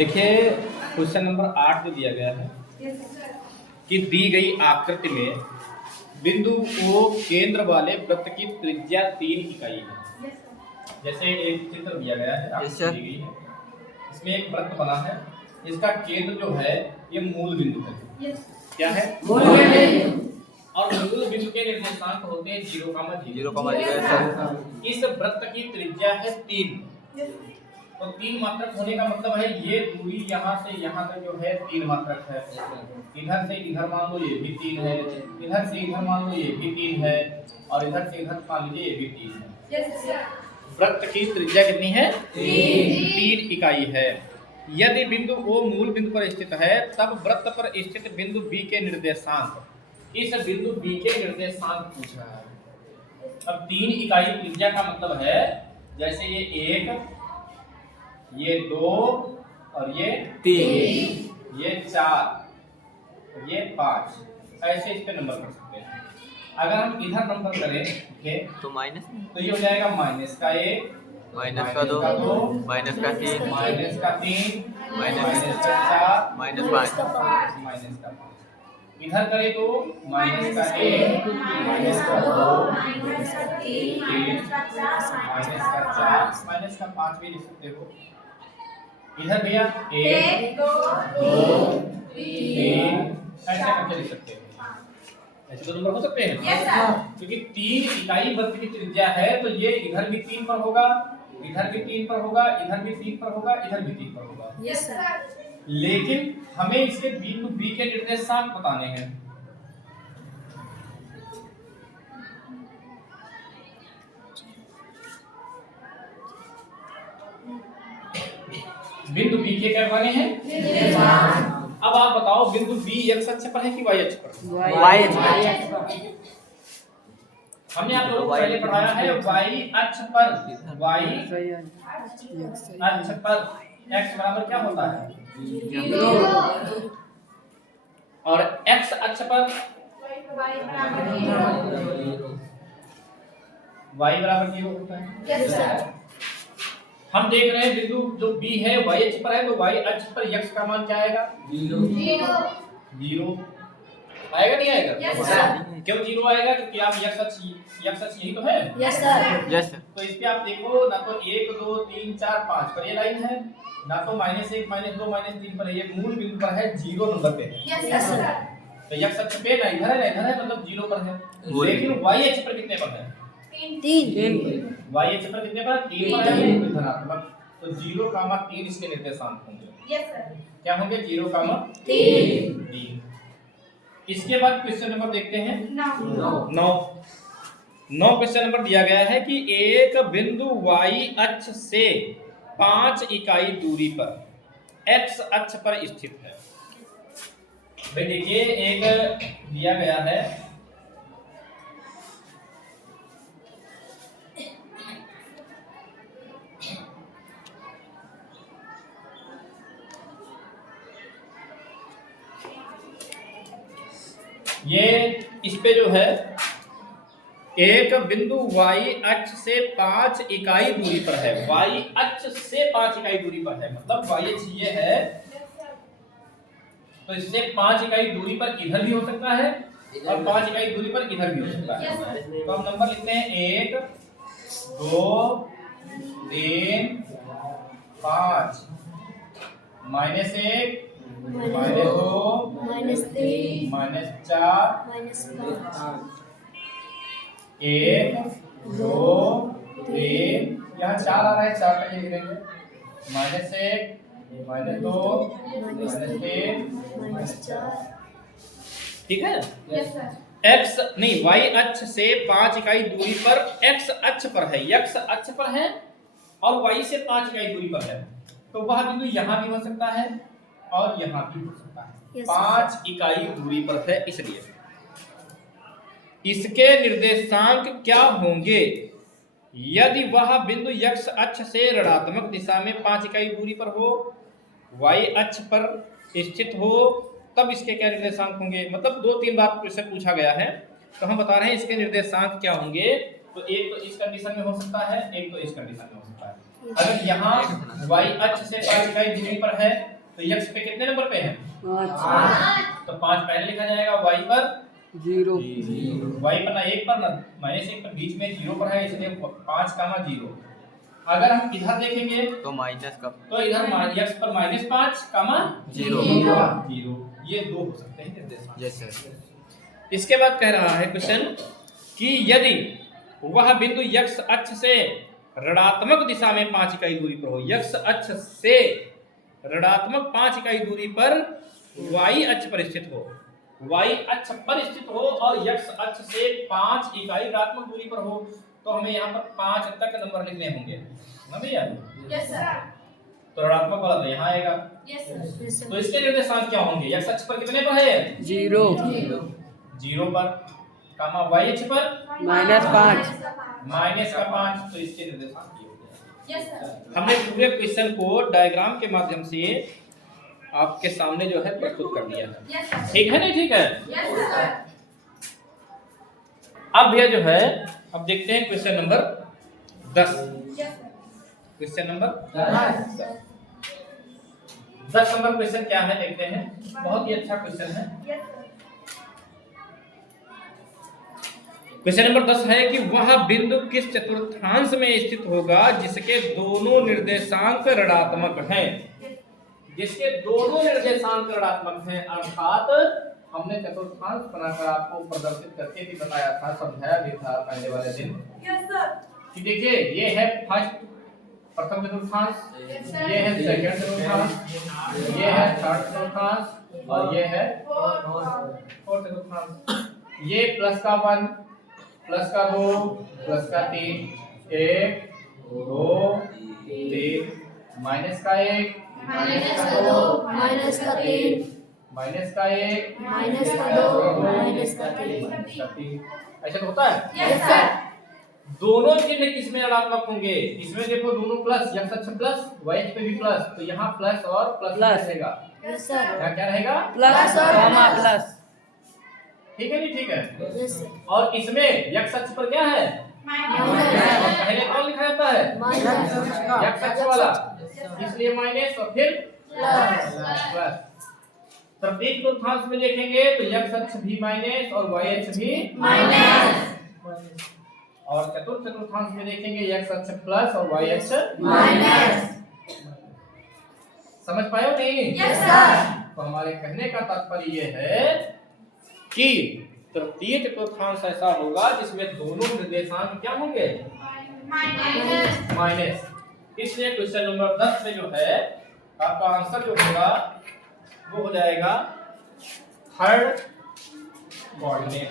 देखिए question number 8 जो दिया गया है कि दी गई आकृति में बिंदु O केंद्र वाले वृत्त की त्रिज्या 3 इकाई है। जैसे एक चित्र दिया गया है, आकृति दी गई है, इसमें एक वृत्त बना है, इसका केंद्र जो है ये मूल बिंदु है। क्या है? मूल बिंदु। और मूल बिंदु के निर्देशांक होते हैं 0,0। इस वृत्त की त्रिज्या है 3। तो 3 मात्रक होने का मतलब है ये दूरी यहाँ से यहाँ तक जो है 3 मात्रक है। इधर से इधर मान लो ये भी 3 है, इधर से इधर मान लो ये भी 3 है, और इधर से इधर मान लीजिए ये भी 3 है। वृत्त की त्रिज्या कितनी है? 3 इकाई है। यदि बिंदु O मूल बिंदु पर स्थित है तब वृत्त पर स्थित बिंदु B के निर्देशांक, इस बिंदु B के निर्देशांक पूछ रहा है। अब 3 इकाई त्रिज्या का मतलब है जैसे ये 1, ये 2 और ये 3, ये 4, ये 5, ऐसे इस पे नंबर कर सकते हैं। अगर हम इधर नंबर करें तो माइनस, तो ये हो जाएगा माइनस का 1, माइनस का 2, माइनस का 3, माइनस का 3, माइनस का 4, माइनस 5, माइनस का 5। इधर करें तो माइनस का 1, माइनस का 2, माइनस का 3, माइनस का 4, माइनस का 5 भी लिख सकते हो। इधर भैया 1, 2, 3 ऐसे करके लिख सकते हो। ऐसे तो नंबर हो सकते हैं क्योंकि 3 इकाई वृत्त की त्रिज्या है तो ये इधर भी 3 पर होगा, इधर भी 3 पर होगा, इधर भी 3 पर होगा, इधर भी 3 पर होगा। Yes sir. लेकिन हमें इसके बिंदु B के निर्देशांक बताने हैं। बिंदु B के क्या बताने हैं? अब आप बताओ बिंदु B x अक्ष पर है कि y अक्ष पर? वाई अक्ष। हमने आप लोगों को पहले पढ़ाया है y अक्ष पर, y अक्ष पर x बराबर क्या होता है? 0। और x अक्ष पर y बराबर 0 होता है। हम देख रहे हैं बिंदु जो B है y अक्ष पर है तो y अक्ष पर x का मान क्या आएगा? 0 आएगा नहीं आएगा? क्यों 0 आएगा? क्योंकि आप x अक्ष यही तो है। Yes sir. यस तो इस पे आप देखो ना तो 1 2 3 4 5 पर ये लाइन है, ना तो -1 -2 -3 पर है। ये मूल बिंदु पर है, 0 नंबर पे है। Yes sir. तो x अक्ष पे ना इधर है ना इधर है, मतलब 0 पर है। लेकिन y अक्ष पर कितने पर है? 3। y अक्ष पर कितने पर? 3 पर है, तो धनात्मक। तो 0,3 इसके निर्देशांक होंगे। Yes sir. क्या होंगे? 0,3। इसके बाद क्वेश्चन नंबर देखते हैं 9 क्वेश्चन नंबर दिया गया है कि एक बिंदु y अक्ष से 5 इकाई दूरी पर x अक्ष पर स्थित है। भाई देखिए एक दिया गया है ये, इस पे जो है एक बिंदु y अक्ष से 5 इकाई दूरी पर है। y अक्ष से 5 इकाई दूरी पर है, मतलब y अक्ष ये है तो इससे 5 इकाई दूरी पर इधर भी हो सकता है और 5 इकाई दूरी पर इधर भी हो सकता है। तो हम नंबर लिखते हैं 1 2 3 5 -1 -2 -3 -4 -5 1 2 3 यहाँ 4 आ रहा है, 4 का लिख देंगे। -1 -2 -3 ठीक है। x नहीं y अक्ष से 5 इकाई दूरी पर x अक्ष पर है, x अक्ष पर है और y से 5 इकाई दूरी पर है, तो वह बिंदु यहाँ भी हो सकता है और यहाँ भी हो सकता है। 5 इकाई दूरी पर है, इसलिए इसके निर्देशांक क्या होंगे? यदि वह बिंदु x अक्ष से ऋणात्मक दिशा में 5 इकाई दूरी पर हो, y अक्ष पर स्थित हो, तब इसके क्या निर्देशांक होंगे? मतलब 2-3 बार क्वेश्चन पूछा गया है तो हम बता रहे हैं इसके निर्देशांक क्या होंगे। तो एक तो इस कंडीशन में हो सकता है, एक तो इस कंडीशन में हो सकता है। अगर यहाँ y अक्ष से 5 इकाई दूरी पर है तो x पे कितने नंबर पे है? 5। तो 5 पहले लिखा जाएगा, y पर 0 y पर ना 1 पर ना -1 पर, बीच में 0 पर है, इसलिए 5, 0। अगर हम इधर देखेंगे तो माइनस का तो इधर x पर -5, 0 0। ये दो हो सकते हैं निर्देशांक। Yes sir. इसके बाद कह रहा है क्वेश्चन कि यदि वह बिंदु x अक्ष से ऋणात्मक दिशा में 5 इकाई दूरी पर हो, x अक्ष से ऋणात्मक 5 इकाई दूरी पर y अक्ष पर स्थित हो, y अक्ष पर स्थित हो और x अक्ष से 5 इकाई ऋणात्मक दूरी पर हो, तो हमें यहाँ पर 5 तक नंबर लिखने होंगे ना भैया? Yes sir. तो ऋणात्मक वाला तो यहाँ आएगा। Yes sir. तो इसके निर्देशांक क्या होंगे? x अक्ष पर कितने पर है? 0 0 पर, कामा y अक्ष पर -5 -5, तो इसके निर्देशांक ये हो गया। Yes sir. हमने पूरे क्वेश्चन को डायग्राम के माध्यम से आपके सामने जो है प्रस्तुत कर दिया है। Yes sir. ठीक है नहीं? ठीक है। Yes sir. अब भैया जो है, अब देखते हैं question number 10। Yes sir. Question number 10 number question क्या है देखते हैं। बहुत ही अच्छा क्वेश्चन है। Yes sir. क्वेश्चन नंबर 10 है कि वह बिंदु किस चतुर्थांश में स्थित होगा जिसके दोनों निर्देशांक ऋणात्मक हैं? जिसके दोनों निर्देशांक ऋणात्मक हैं, अर्थात हमने चतुर्थांश बनाकर आपको प्रदर्शित करके भी बताया था, समझाया भी था पहले वाले दिन यस सर। कि देखिए ये है प्रथम चतुर्थांश, ये है सेकंड चतुर्थांश, ये है थर्ड चतुर्थांश और ये है फोर्थ चतुर्थांश। ये प्लस का 1, प्लस का 2, प्लस का 3, 1 2 3, माइनस का 1, माइनस का 2 माइनस का 3 माइनस का 1, माइनस का 2 माइनस का 3। ऐसा तो होता है। Yes sir. दोनों चिन्ह किसमें ऋणात्मक होंगे? इसमें देखो दोनों प्लस, x अक्ष प्लस, y अक्ष पे भी प्लस, तो यहाँ प्लस और प्लस रहेगा। Yes sir. यहाँ क्या रहेगा? प्लस और प्लस। ठीक है नहीं? ठीक है। Yes sir. और इसमें x अक्ष पर क्या है? माइनस पहले कौन लिखा जाता है? माइनस x अक्ष वाला, इसलिए माइनस और फिर प्लस प्लस। प्रत्येक चतुर्थांश में देखेंगे तो x अक्ष भी माइनस और y अक्ष भी माइनस। और चतुर्थ चतुर्थांश में देखेंगे x अक्ष प्लस और y अक्ष माइनस। समझ पाए हो नहीं? Yes sir. तो हमारे कहने का तात्पर्य ये है कि तृतीय चतुर्थांश ऐसा होगा जिसमें दोनों निर्देशांक क्या होंगे? माइनस। माइनस। इसलिए क्वेश्चन नंबर 10 में जो है आपका आंसर जो होगा वो हो जाएगा थर्ड कोऑर्डिनेट।